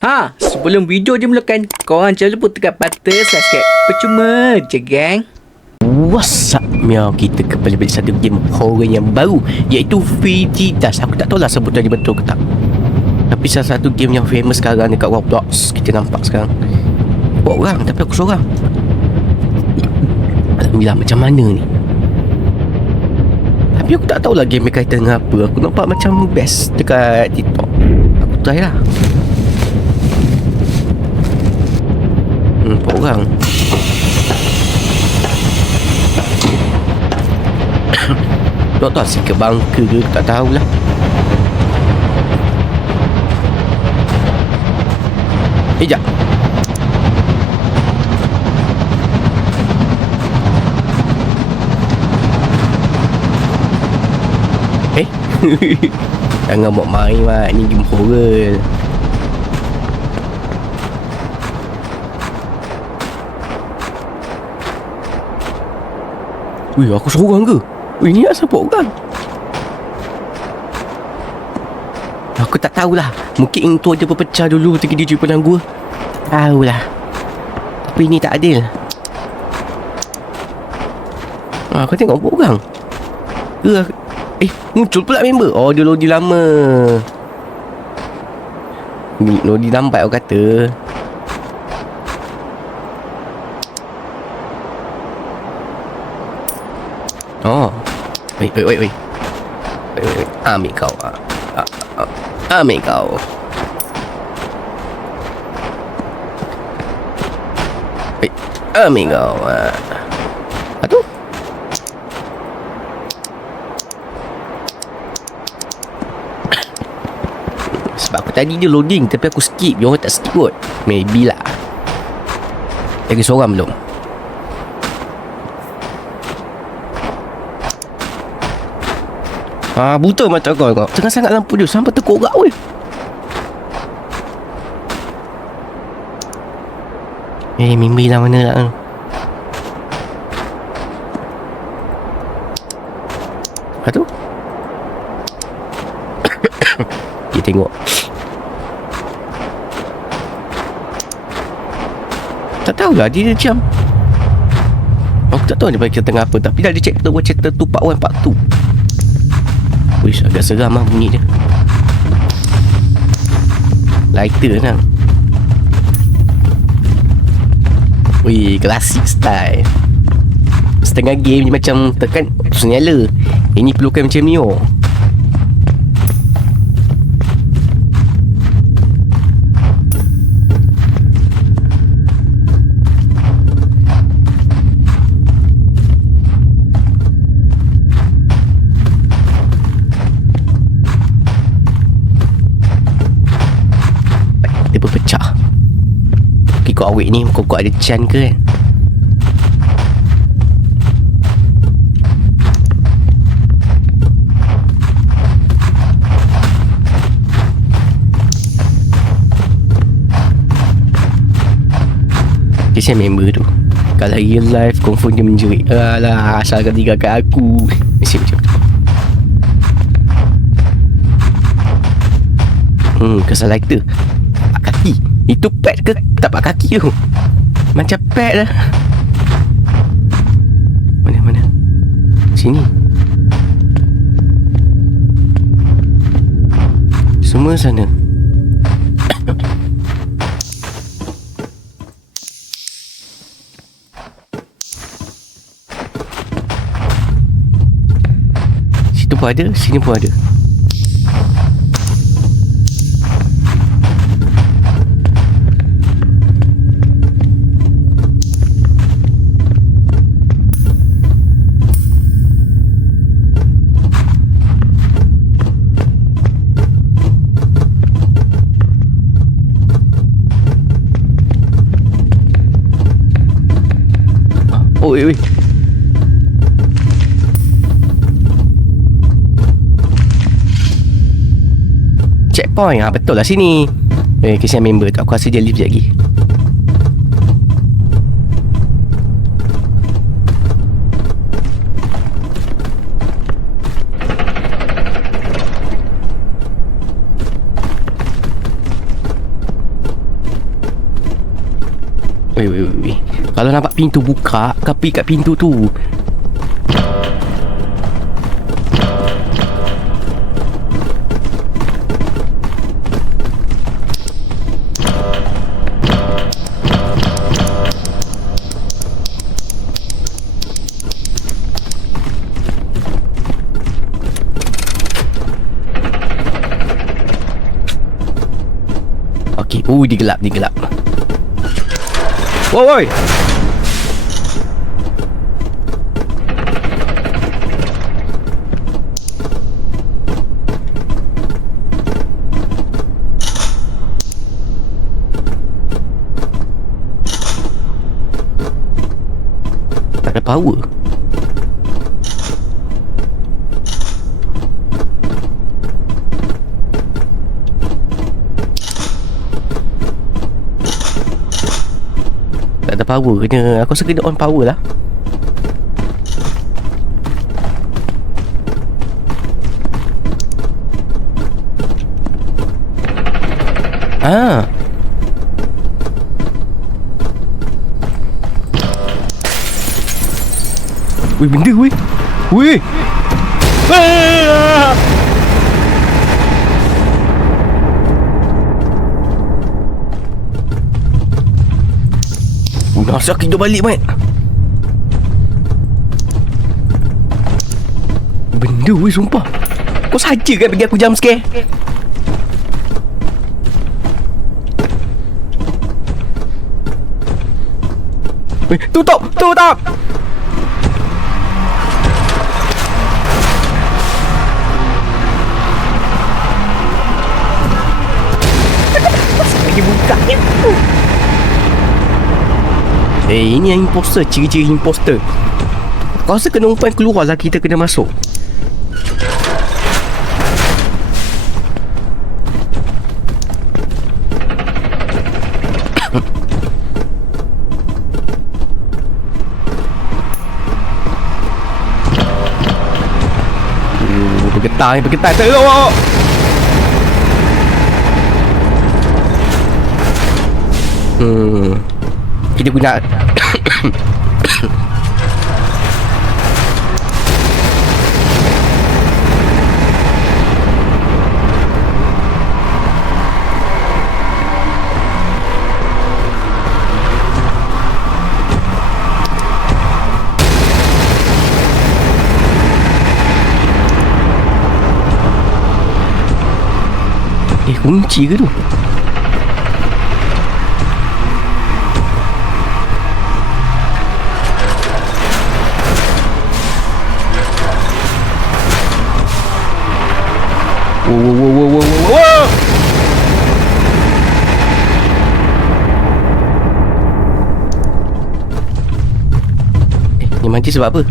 Sebelum video dimulakan, korang jangan lupa tekan button subscribe. Percuma je, gang. What's up, miau? Kita kembali pada satu game horror yang baru, iaitu Frigidas. Aku tak tahu lah sebutan dia betul ke tak, tapi salah satu game yang famous sekarang dekat Roblox. Kita nampak sekarang buat orang, tapi aku seorang. Alhamdulillah, macam mana ni? Tapi aku tak tahulah game berkaitan dengan apa. Aku nampak macam best dekat TikTok. Aku try lah. Buat orang. Tak tahu asyik ke bangka ke, tak tahulah. Sekejap. Jangan buat main, Mat. Ni game horror. Wih, aku seorang ke? Wih, ni asal buat orang? Aku tak tahulah. Mungkin tu aja berpecah dulu ketika dia jumpa dalam gua. Tak tahulah. Tapi ni tak adil. Kau tengok buat orang ke? Muncul pula member. Oh, dia loading lama. Loading lambat aku kata. Oh. Wait. Ambil kau. Ambil kau. Wait. Ambil kau. Aduh. Sebab aku tadi dia loading, tapi aku skip. Dia orang tak skip kot. Maybe lah. Lagi seorang belum? Buta mata kau. Tengah sangat lampu dia. Sampai terkorak weh. Mimpi lah mana lah. Apa tu? Kita tengok. Tak tahulah dia jam. Aku tak tahu dia bagi tengah apa. Tapi dah dia chapter 1, chapter 2, part 1, part 2. Wish, agak seram lah bunyi dia. Lighter kan. Wih, klasik style. Setengah game ni macam tekan terus nyala. Ini perlukan macam ni oh. Dia berpecah. Kau awet ni, kau ada can ke kan? Kesian member tu. Kalau real life confirm dia menjerit. Alah, asalkan tinggalkan aku. Mesti macam tu. Kesal lighter. Kaki. Itu pad ke tapak kaki tu? Macam pad lah. Mana? Sini. Semua sana. Situ pun ada, sini pun ada. Oh, wait. Checkpoint. Betul lah sini. Kesian member tu. Aku rasa dia leave sekejap lagi. Weh. Kalau nampak pintu buka, kau pergi kat pintu tu. Okey, dia gelap. Woi. Tak ada power. Tak ada power. Aku rasa kena on power lah. Weh, benda weh. Asal kita balik, Mat. Benda weh, sumpah. Kau saja kan bagi aku jump scare? Tutup. Lagi bukanya. Ini yang imposter. Ciri-ciri imposter. Kau rasa kena umpan keluar lah, kita kena masuk. Bergetar teruk. Kita guna kunci ke tu? Wow. Ni mati sebab apa?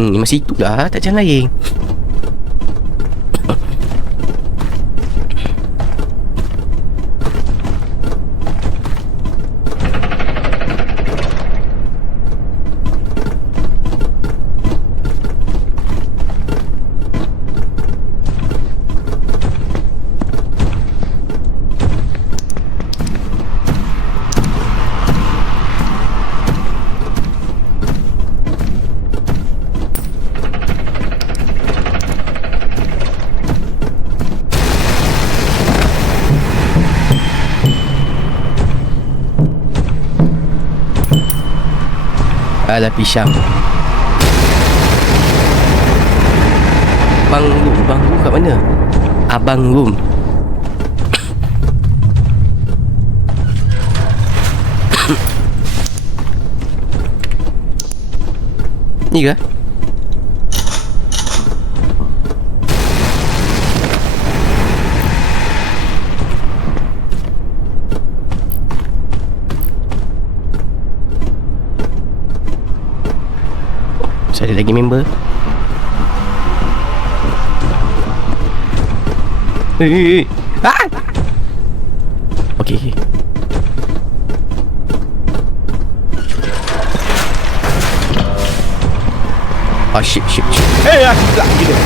Masih itulah, tak jalan lain. Alah, pisang. Bang room kat mana? Abang room. Ni ke? Ada lagi member. Okey. Ah, shit. Aku pula gila.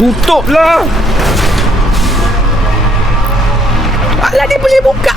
Tutuplah. Alah, dia boleh buka.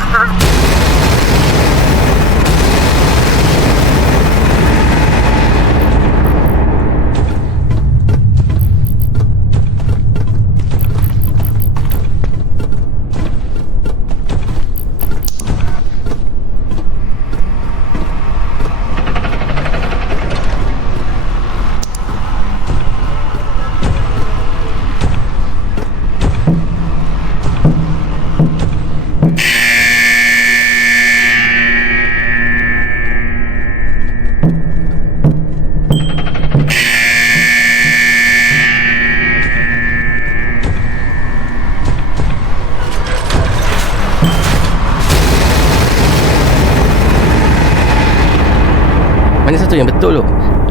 Mana satu yang betul tu?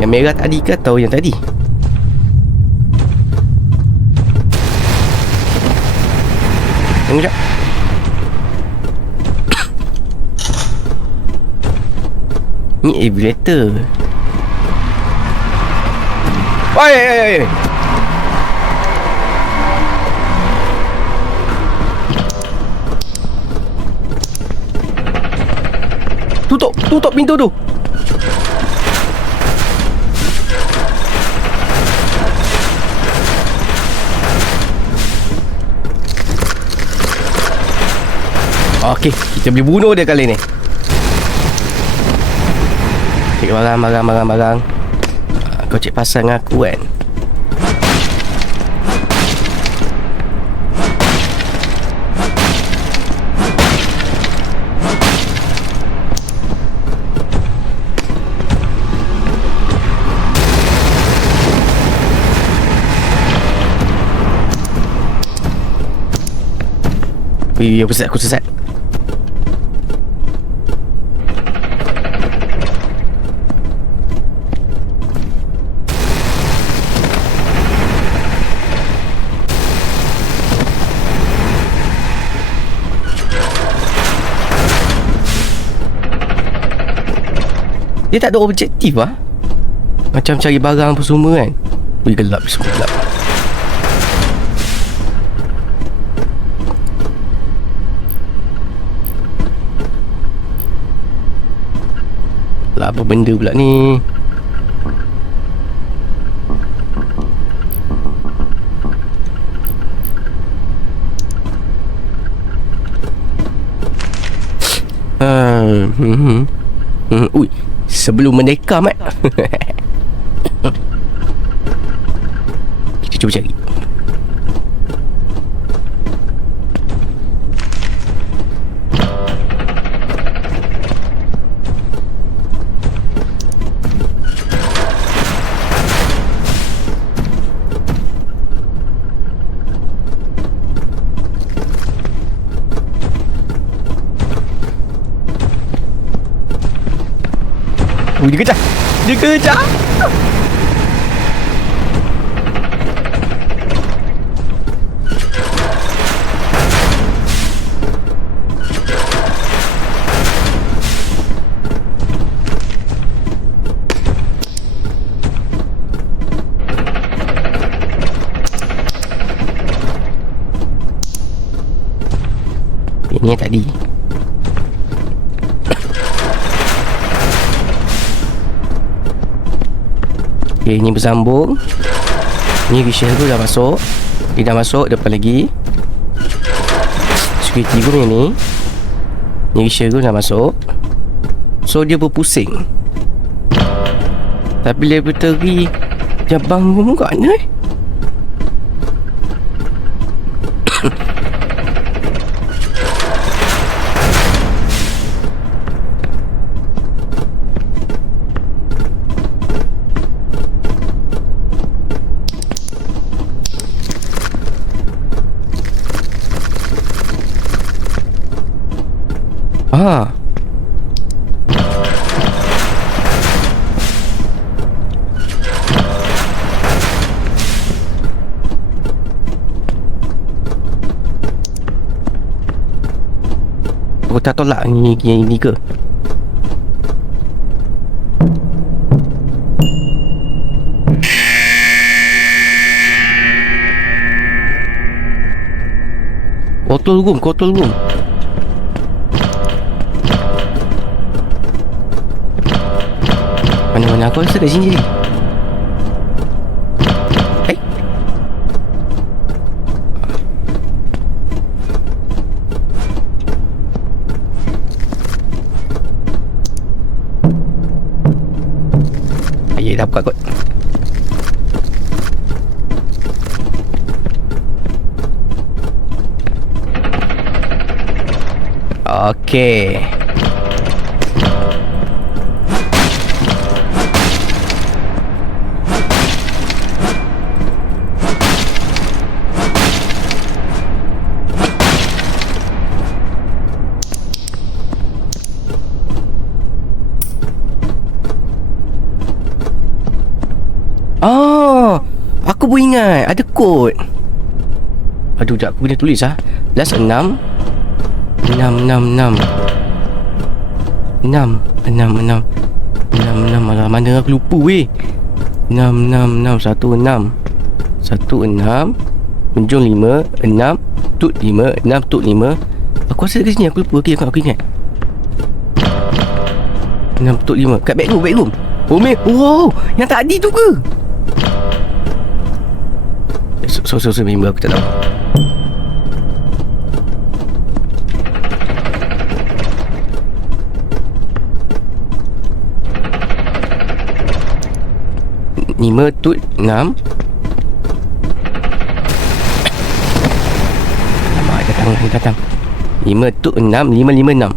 Yang merah tadi ke atau yang tadi? Tunggu sekejap. Ni vibrator. Oi. Tutup pintu tu. Okey, kita boleh bunuh dia kali ni. Cek barang. Kau cek pasal dengan aku kan. Aku sesat. Dia tak ada objektif lah. Macam cari barang apa semua kan. Gelap semua gelap. Lah apa benda pula ni? Ui, sebelum merdeka mat. Kita cuba cari. Dia kejar. Ini yang tadi. Okay, ini bersambung. Ni visual tu dah masuk. Dia dah masuk. Depan lagi security room yang ni. Ni visual tu dah masuk. So dia berpusing. Tapi laboratory Jabang room kat mana Aku tak tolak ini ke? Control room. Mana aku rasa kat sini je. Dah buka kot. Okey. Aku baru ingat ada kod. Aduh, sekejap aku kena tulis Last 6 Malah mana aku lupa weh. 16 Penjung 5 6 Tut 5 6 tut 5. Aku rasa dekat sini aku lupa. Okay, aku ingat 6 tut 5 kat backroom. Oh, yang tadi tu ke? So member aku tak tahu. Lima tut 6. Datang 5 tut 6 556.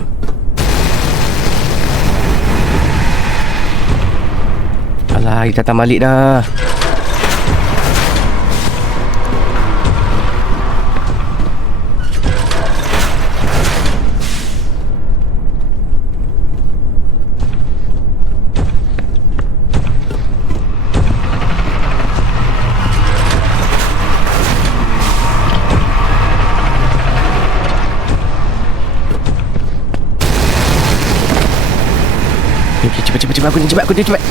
Alah, dia datang balik dah. Cepat aku ni cepat.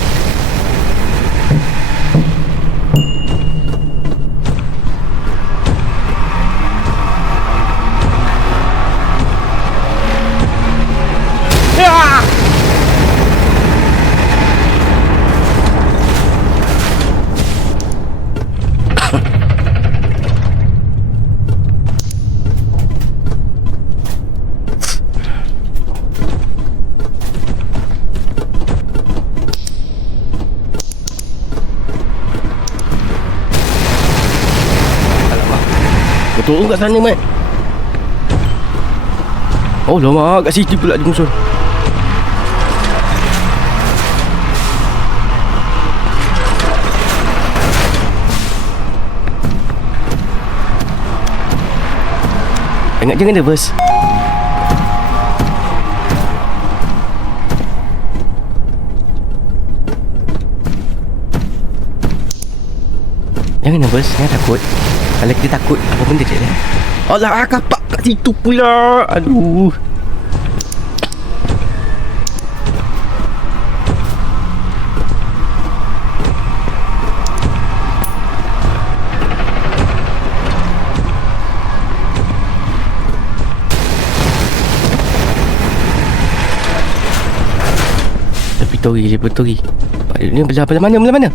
Turun kat sana, Mat. Oh, lama kat situ pula dia musuh. Jangan nervous. Jangan nervous, jangan takut. Kalau kita takut, apa benda je lah. Alah, kapak kat situ pula. Aduh. Laboratory. Ni belah mana?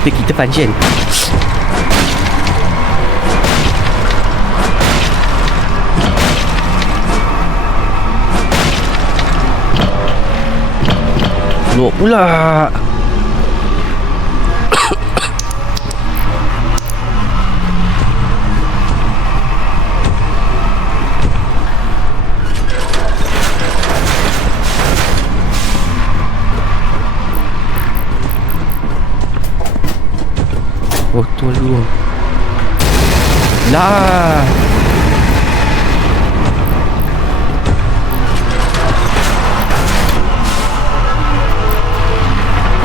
Kita function. Lok pula. Botol dulu. Lah.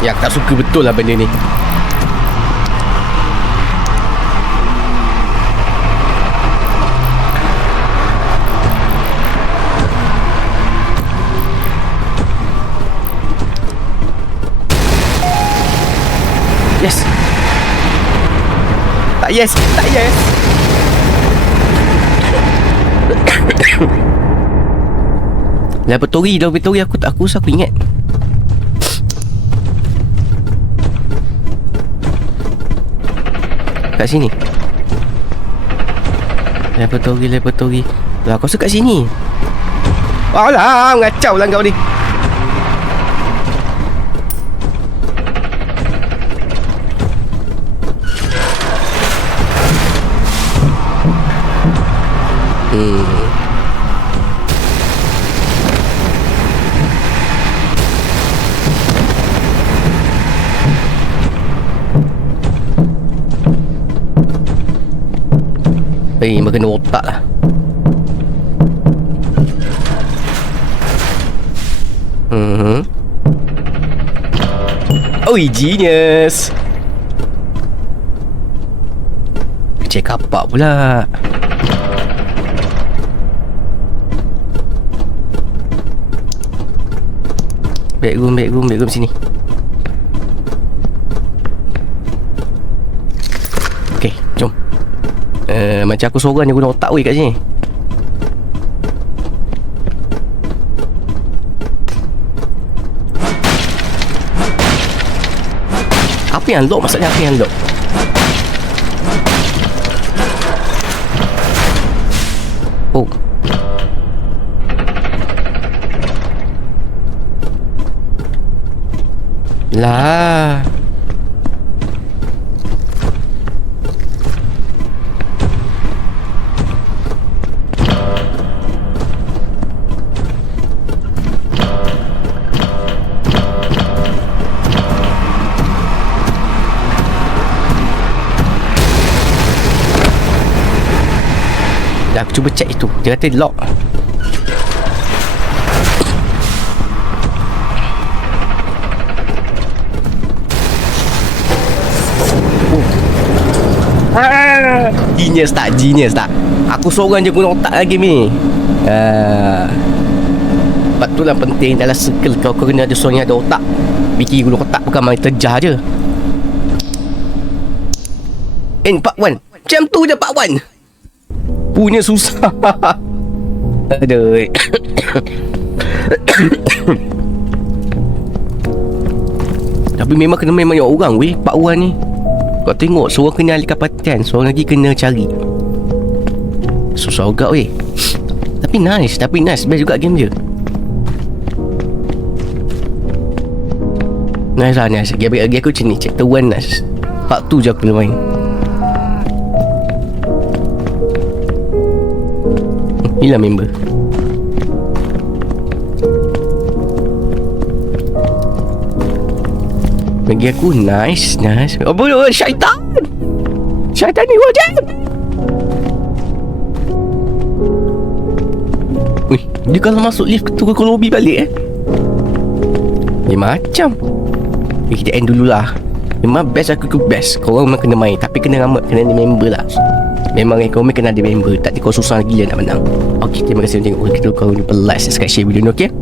Ya, aku tak suka betul lah benda ni. Yes. Tak yes. Tak yes. Laboratory aku rasa aku ingat. Kat sini. Laboratory. Lah aku rasa kat sini. Alah, ngacau lah kau ni. Makan otak lah. Oh, genius. Cek apa pula? Bedroom sini. Okay, jom. Macam aku seorang je guna otak weh kat sini. Apa yang lock? Maksudnya apa yang lock? Oh. Lah. Dah aku cuba check itu. Dia kata lock. Genius tak? Aku seorang je guna otak lagi ni. Sebab tu lah penting dalam circle kau kena ada seorang yang ada otak. Fikir guna otak bukan main terjah je. Part 1. Macam tu je part 1. Punya susah. Aduh. Tapi memang kena main banyak orang weh part 1 ni. Kau tengok seorang kena alihkan perhatian, seorang lagi kena cari. Susah juga weh. Tapi nice. Best juga game dia. Nice lah. Lagi aku macam ni. Chapter 1 nice. Part 2 je aku boleh main. Hilang member. Bagi aku nice. Oh bodoh, syaitan ni wajib. Wih, dia kalau masuk lift tu ke lobby balik dia macam kita end dululah. Memang best aku best. Korang memang kena main, tapi kena ramai, kena ada member lah. Memang ekonomi kena ada member. Tak kau susah gila nak menang. Okay, terima kasih untuk tengok. Kita kau lupa like, subscribe, share video ni, okay?